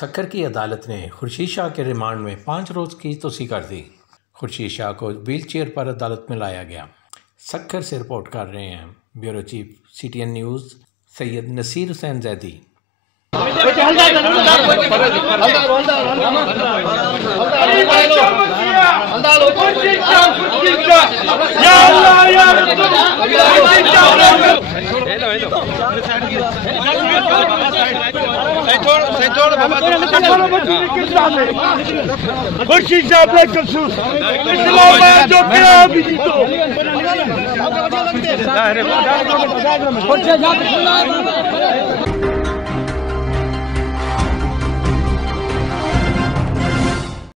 सक्खर की अदालत ने खुर्शीद शाह के रिमांड में 5 रोज़ की तोसी कर दी। खुर्शीद शाह को व्हील चेयर पर अदालत में लाया गया। सक्खर से रिपोर्ट कर रहे हैं bureau chief CTN news Syed Naseer Hussain Zaidi. Khurshid Shah बेकसूर इस्लाम है जो क्या भी जीतो